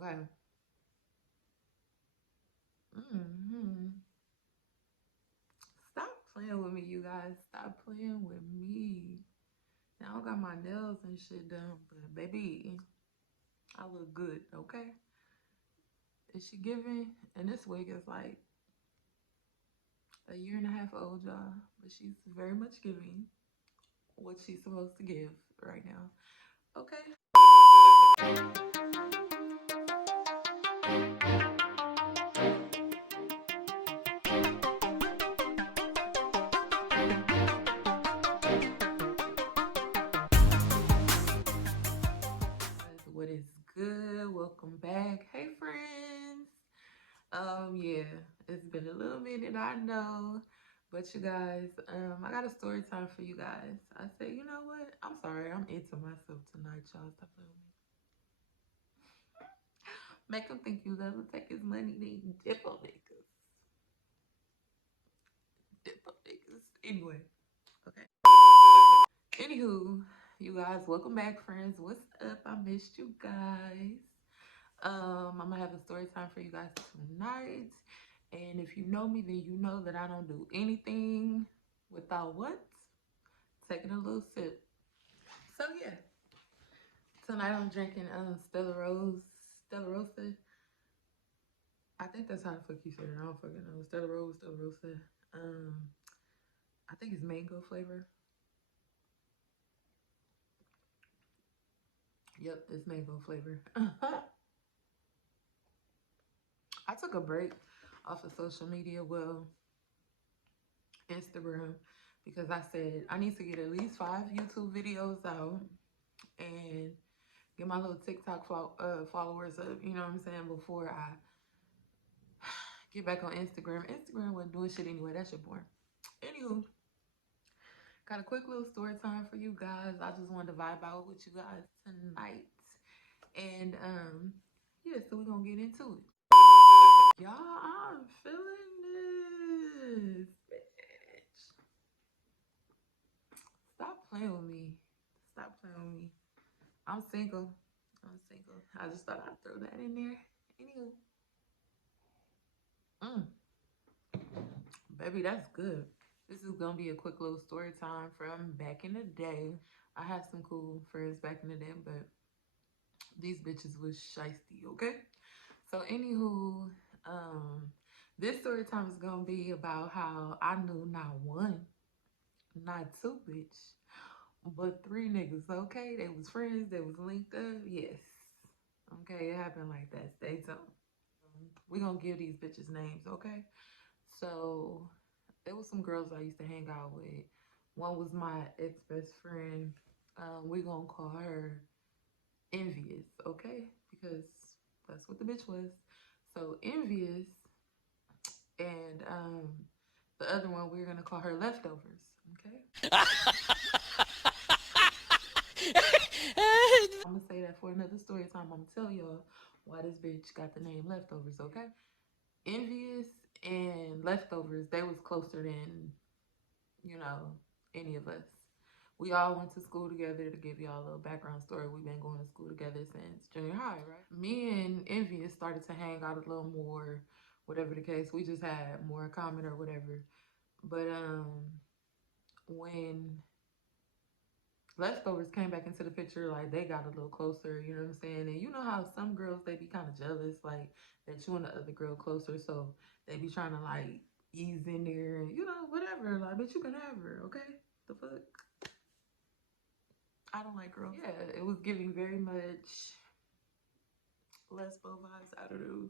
Okay. hmm Stop playing with me, you guys. Stop playing with me. Now I got my nails and shit done, but baby, I look good, okay? Is she giving? And this wig is like a year and a half old, y'all, but she's very much giving what she's supposed to give right now. Okay. What is good? Welcome back. Hey friends. Yeah, it's been a little minute, I know. But you guys, I got a story time for you guys. I said, you know what? I'm sorry, I'm into myself tonight, y'all. Stop playing with me. Make him think you let him take his money, then you dip on niggas. Dip on niggas. Anyway, okay. Anywho, you guys, welcome back, friends. What's up? I missed you guys. I'm gonna have a story time for you guys tonight. And if you know me, then you know that I don't do anything without what? Taking a little sip. So yeah, tonight I'm drinking Stella Rose, Stella Rosa. I think that's how the fuck you say it. I don't fucking know. Stella Rose, Stella Rosa. Um, I think it's mango flavor. Yep, it's mango flavor. I took a break off of social media, well, Instagram, because I said I need to get at least 5 YouTube videos out and get my little TikTok followers up, you know what I'm saying, before I get back on Instagram. Instagram wasn't doing shit anyway. That shit boring. Anywho, got a quick little story time for you guys. I just wanted to vibe out with you guys tonight. And yeah, so we're gonna get into it. Y'all, I'm feeling this, bitch. Stop playing with me. Stop playing with me. I'm single. I'm single. I just thought I'd throw that in there. Anywho. Mm, baby, that's good. This is gonna be a quick little story time from back in the day. I had some cool friends back in the day, but these bitches was shiesty, okay? So anywho, um, this story time is gonna be about how I knew not one, not two, bitch, but three niggas, okay? They was friends, they was linked up, yes. Okay, it happened like that. Stay tuned. We gonna give these bitches names, okay? So there was some girls I used to hang out with. One was my ex best friend. We gonna call her Envious, okay? Because that's what the bitch was. So Envious, and the other one we're gonna call her Leftovers, okay? I'm gonna say that for another story time. I'm gonna tell y'all why this bitch got the name Leftovers, okay? Envious and Leftovers, they was closer than, you know, any of us. We all went to school together. To give y'all a little background story, we've been going to school together since junior high, right? Me and Envious started to hang out a little more, whatever the case. We just had more in common or whatever. But when Leftovers came back into the picture, like they got a little closer, you know what I'm saying? And you know how some girls, they be kind of jealous, like that you and the other girl closer, so they be trying to like ease in there and, you know, whatever, like, but you can have her, okay? The fuck? I don't like girls. Yeah, it was giving very much lesbo vibes, I don't know,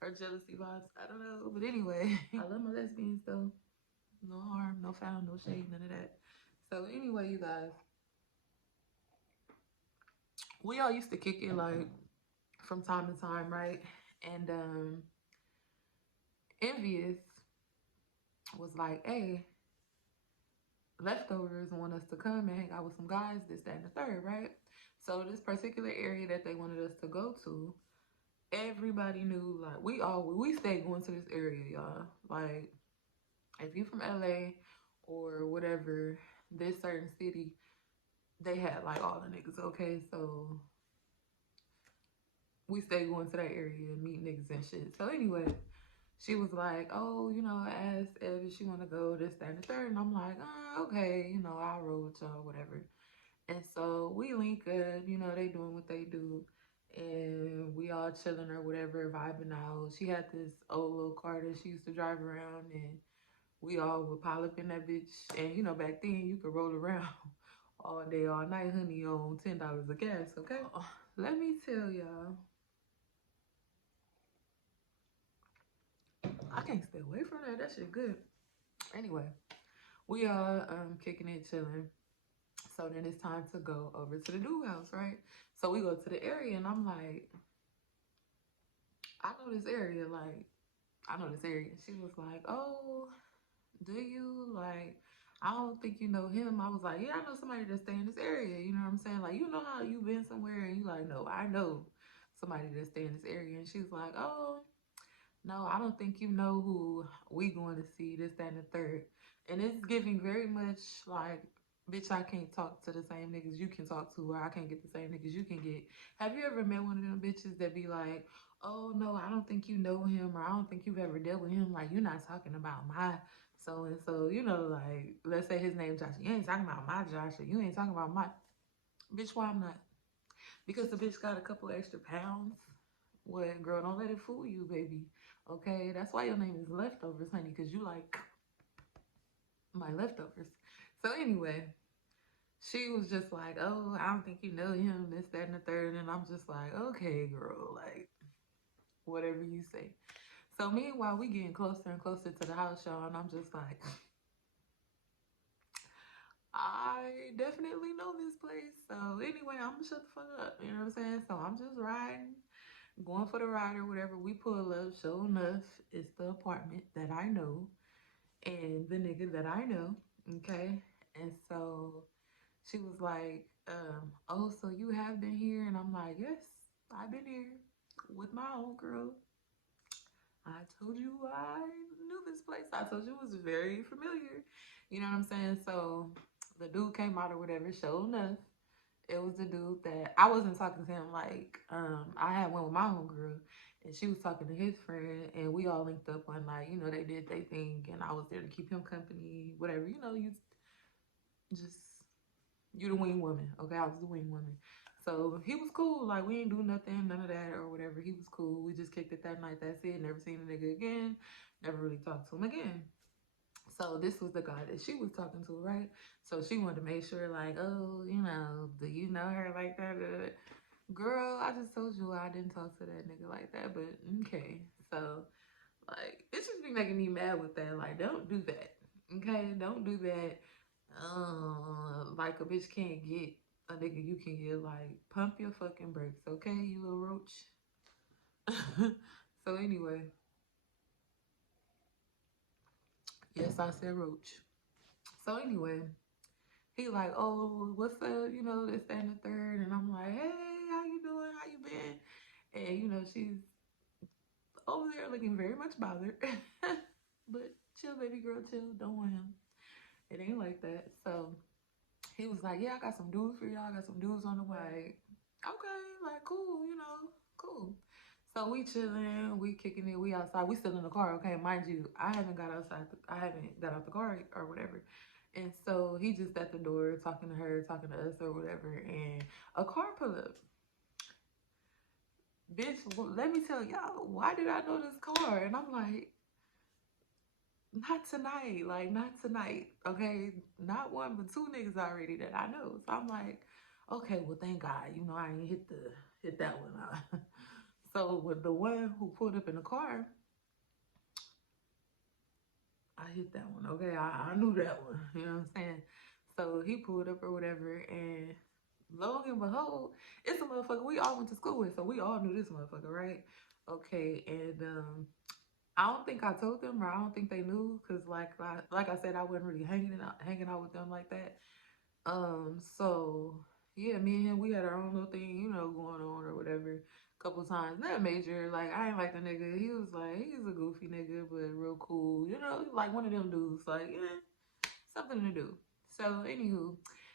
or jealousy vibes, I don't know. But anyway, I love my lesbians though. No harm, no foul, no shade, none of that. So anyway, you guys, we all used to kick it like from time to time, right? And Envious was like, hey, Leftovers want us to come and hang out with some guys, this, that, and the third, right? So this particular area that they wanted us to go to, everybody knew, like, we stayed going to this area, y'all. Like, if you from LA or whatever, this certain city, they had like all the niggas, okay? So we stay going to that area and meet niggas and shit. So anyway, she was like, oh, I asked Ev if she want to go this, that, and the third. And I'm like, okay, I'll roll with y'all, whatever. And so we link up, they doing what they do. And we all chilling or whatever, vibing out. She had this old little car that she used to drive around, and we all would pile up in that bitch. And back then you could roll around all day, all night, honey, on $10 of gas, okay? Let me tell y'all, I can't stay away from that. That shit good. Anyway, we all kicking it, chilling. So then it's time to go over to the dude house, right? So we go to the area, and I'm like, I know this area, like, I know this area. She was like, oh, do you? Like, I don't think you know him. I was like, yeah, I know somebody that stay in this area. You know what I'm saying? Like, you know how you been somewhere and you like, no, I know somebody that stay in this area. And she's like, oh, no, I don't think you know who we going to see, this, that, and the third. And it's giving very much like, bitch, I can't talk to the same niggas you can talk to, or I can't get the same niggas you can get. Have you ever met one of them bitches that be like, oh, no, I don't think you know him, or I don't think you've ever dealt with him. Like, you're not talking about my so-and-so, like, let's say his name Josh. You ain't talking about my Josh, or you ain't talking about my, bitch, why I'm not? Because the bitch got a couple extra pounds. What, girl, don't let it fool you, baby. Okay, that's why your name is Leftovers, honey, because you like my leftovers. So anyway, she was just like, oh, I don't think you know him, this, that, and the third. And I'm just like, okay, girl, like, whatever you say. So meanwhile, we getting closer and closer to the house, y'all, and I'm just like, I definitely know this place. So anyway, I'm gonna shut the fuck up. You know what I'm saying? So I'm just riding, going for the ride or whatever. We pull up, sure enough, it's the apartment that I know and the nigga that I know. Okay. And so she was like, oh, so you have been here? And I'm like, yes, I've been here with my old girl. I told you I knew this place. I told you it was very familiar. You know what I'm saying? So the dude came out or whatever, sure enough. It was the dude that I wasn't talking to him, like, I had went with my homegirl and she was talking to his friend, and we all linked up one night. They did their thing and I was there to keep him company, whatever. You just, you the wing woman. Okay, I was the wing woman. So he was cool. Like, we ain't do nothing, none of that or whatever. He was cool. We just kicked it that night. That's it. Never seen the nigga again. Never really talked to him again. So this was the guy that she was talking to, right? So she wanted to make sure, like, oh, do you know her like that? Girl, I just told you I didn't talk to that nigga like that, but okay. So, like, it just be making me mad with that. Like, don't do that. Okay? Don't do that. Like a bitch can't get a nigga you can get. Like, pump your fucking brakes, okay, you little roach? So anyway, yes, I said roach. So anyway, he like, oh, what's up? This, that, and the third. And I'm like, hey, how you doing? How you been? And she's over there looking very much bothered. But chill, baby girl, chill. Don't want him. It ain't like that. So he was like, yeah, I got some dudes for y'all. I got some dudes on the way. Okay, like, cool, cool. So we chilling, we kicking it, we outside, we still in the car, okay? Mind you, I haven't got outside, I haven't got out the car or whatever. And so he just at the door talking to her, talking to us or whatever, and a car pull up. Bitch, let me tell y'all, why did I know this car? And I'm like, not tonight, like, not tonight, okay? Not one, but two niggas already that I know. So I'm like, okay, well, thank God, I ain't hit that one out. So with the one who pulled up in the car, I hit that one, okay? I knew that one, you know what I'm saying? So he pulled up or whatever, and lo and behold, it's a motherfucker we all went to school with, so we all knew this motherfucker, right? Okay, and I don't think I told them, or I don't think they knew, because like I said, I wasn't really hanging out with them like that. So yeah, me and him, we had our own little thing, going on or whatever. Couple times, not major. Like, I ain't like the nigga. He was like, he's a goofy nigga, but real cool. Like one of them dudes. Like, something to do. So anywho,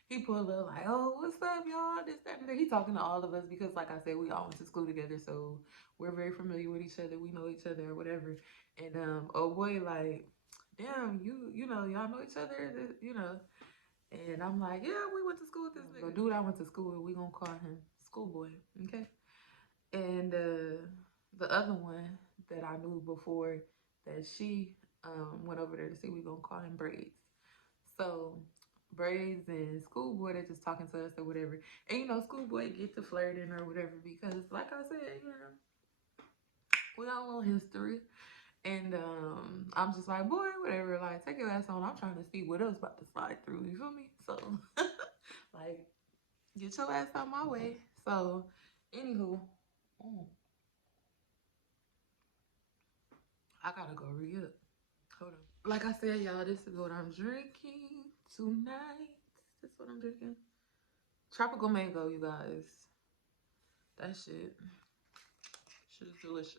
He pulled up like, oh, what's up, y'all? This, that, and that. He talking to all of us because, like I said, we all went to school together, so we're very familiar with each other. We know each other or whatever. And oh boy, like, damn, you know, y'all know each other, you know. And I'm like, yeah, we went to school with this nigga. Dude, I went to school with, we gonna call him Schoolboy, okay? And the other one that I knew before that she went over there to see, we gonna call him Braids. So Braids and Schoolboy, they're just talking to us or whatever. And you know, Schoolboy get to flirting or whatever because, like I said, you know, we all know history. And I'm just like, boy, whatever, like, take your ass on. I'm trying to see what else about to slide through. You feel me? So, like, get your ass out my way. So, anywho, I gotta go re up. Hold on. Like I said, y'all, this is what I'm drinking tonight. This is what I'm drinking. Tropical mango, you guys. That shit is delicious.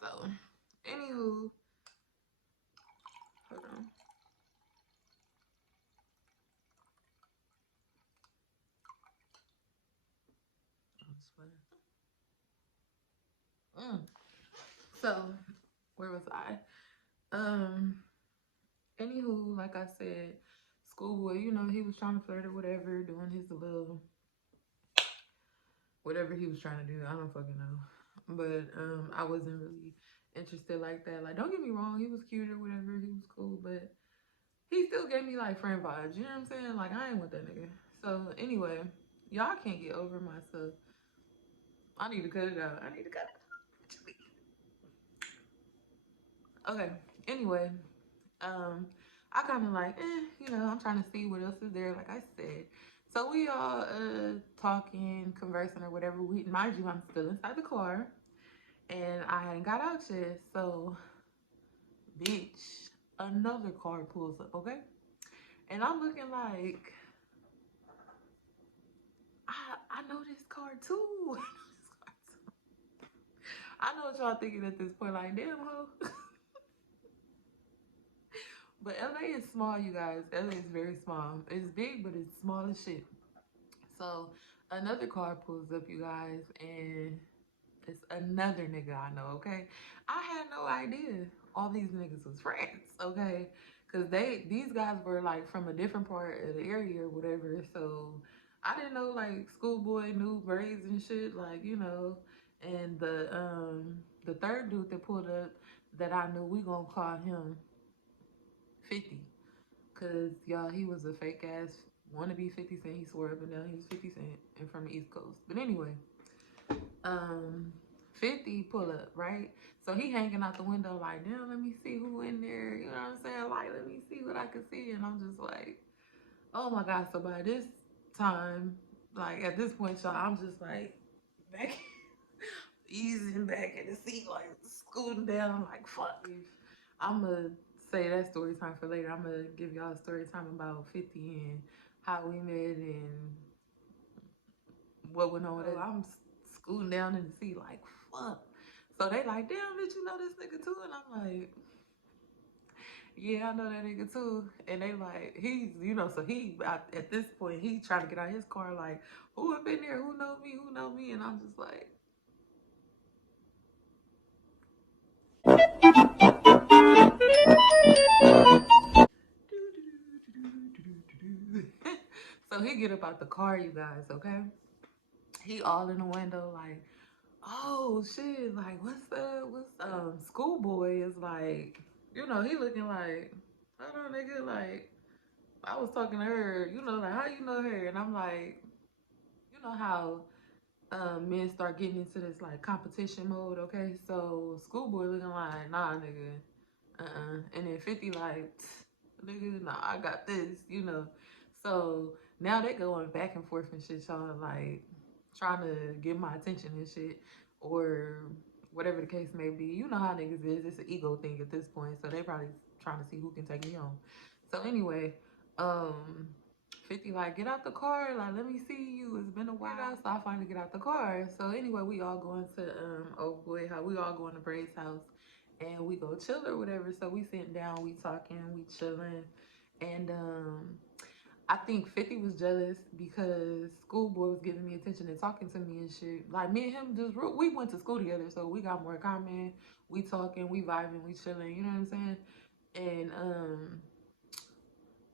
So, anywho, hold on. So, where was I? Anywho, like I said, Schoolboy, you know, he was trying to flirt or whatever, doing his little whatever he was trying to do. I don't fucking know. But I wasn't really interested like that. Like, don't get me wrong, he was cute or whatever, he was cool, but he still gave me like friend vibes. You know what I'm saying? Like, I ain't with that nigga. So anyway, y'all can't get over myself. I need to cut it out. I need to cut it out. Okay. Anyway, I kind of like, you know, I'm trying to see what else is there. Like I said, so we all talking, conversing or whatever. We, mind you, I'm still inside the car, and I hadn't got out yet. So, bitch, another car pulls up. Okay, and I'm looking like, I know this car too. I know what y'all thinking at this point. Like, damn ho. But LA is small, you guys. LA is very small. It's big, but it's small as shit. So another car pulls up, you guys, and it's another nigga I know, okay? I had no idea all these niggas was friends, okay? Cause these guys were like from a different part of the area or whatever. So I didn't know like Schoolboy knew Braids and shit, like, you know. And the third dude that pulled up that I knew, we gonna call him 50. Cause y'all, he was a fake ass wannabe 50 Cent. He swore up and down he was 50 Cent and from the East Coast. But anyway, um, 50 pull up, right? So he hanging out the window like, damn, let me see who in there. You know what I'm saying? Like, let me see what I can see. And I'm just like, oh my God. So by this time, like at this point, y'all, I'm just like back, easing back in the seat, like scooting down, like fuck. I'm gonna say that story time for later. I'm gonna give y'all a story time about 50 and how we met and what went on. So I'm scooting down in the seat like fuck. So they like, damn, did you know this nigga too? And I'm like, yeah, I know that nigga too. And they like, he's, you know, so he at this point he trying to get out his car like, who up in there? Who know me? Who know me? And I'm just like. So he get up out the car, you guys, okay? He all in the window like, oh shit, like what's up? What's Schoolboy is like, you know, he looking like, hold on nigga, like I was talking to her, you know, like how you know her? And I'm like, you know how men start getting into this like competition mode, okay? So Schoolboy looking like, nah nigga, and then 50 like, nigga, nah, I got this, you know. So now they going back and forth and shit, y'all, like trying to get my attention and shit, or whatever the case may be. You know how niggas is. It's an ego thing at this point. So they probably trying to see who can take me home. So anyway, um, 50 like, get out the car, like let me see you. It's been a while. So I finally get out the car. So anyway, we all going to oh boy, how we all going to Braid's house and we go chill or whatever. So we sitting down, we talking, we chilling, and I think 50 was jealous because Schoolboy was giving me attention and talking to me and shit. Like, me and him we went to school together, so we got more in common. We talking, we vibing, we chilling, you know what I'm saying? And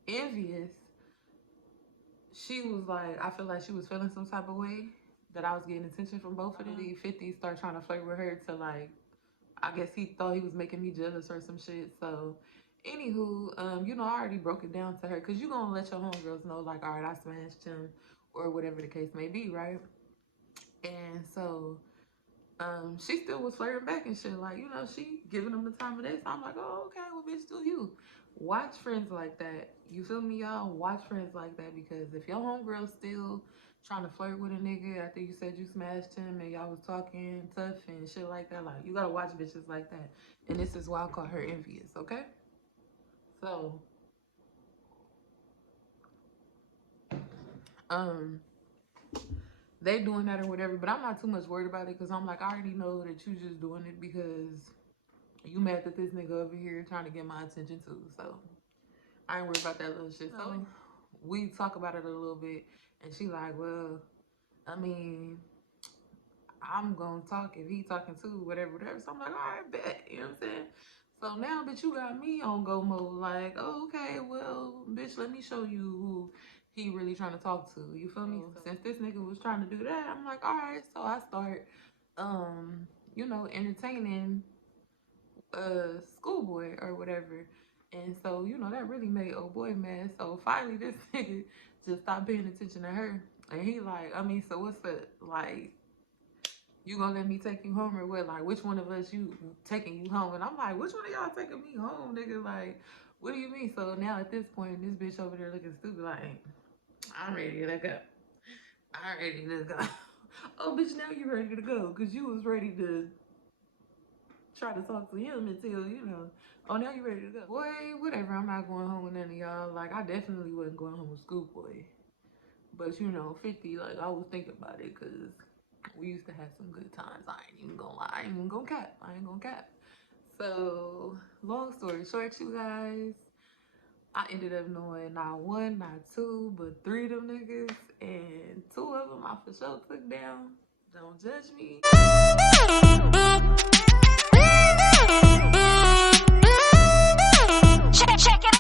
Envious, she was like, I feel like she was feeling some type of way that I was getting attention from both of them. 50 started trying to flirt with her to, like, I guess he thought he was making me jealous or some shit. So, anywho, you know, I already broke it down to her because you gonna let your homegirls know, like, all right, I smashed him or whatever the case may be, right? And so, she still was flirting back and shit. Like, you know, she giving him the time of day. So I'm like, oh, okay, well, bitch, do you. Watch friends like that. You feel me, y'all? Watch friends like that, because if your homegirl's still trying to flirt with a nigga after you said you smashed him and y'all was talking tough and shit like that, like, you gotta watch bitches like that. And this is why I call her envious, okay? So, they doing that or whatever, but I'm not too much worried about it because I'm like, I already know that you just doing it because you mad that this nigga over here trying to get my attention too. So I ain't worried about that little shit. So we talk about it a little bit, and she like, well, I mean, I'm gonna talk if he talking too, whatever. So I'm like, all right, bet. You know what I'm saying? So now, bitch, you got me on go mode. Like, oh, okay, well, bitch, let me show you who he really trying to talk to. You feel me? So, since this nigga was trying to do that, I'm like, all right. So I start, you know, entertaining Schoolboy or whatever. And so, you know, that really made old boy mad. So finally this nigga just stopped paying attention to her. And he like, I mean, so what's the, like, you gonna let me take you home or what? Like, which one of us you taking you home? And I'm like, which one of y'all taking me home, nigga? Like, what do you mean? So now at this point, this bitch over there looking stupid, like, I'm ready to go. I'm ready to go. Oh, bitch, now you ready to go because you was ready to try to talk to him until, you know, oh, now you ready to go. Boy, whatever, I'm not going home with none of y'all. Like, I definitely wasn't going home with Schoolboy. But, you know, 50, like, I was thinking about it because we used to have some good times. I ain't even gonna lie. I ain't even gonna cap. So, long story short, you guys, I ended up knowing not one, not two, but 3 of them niggas. And 2 of them I for sure took down. Don't judge me.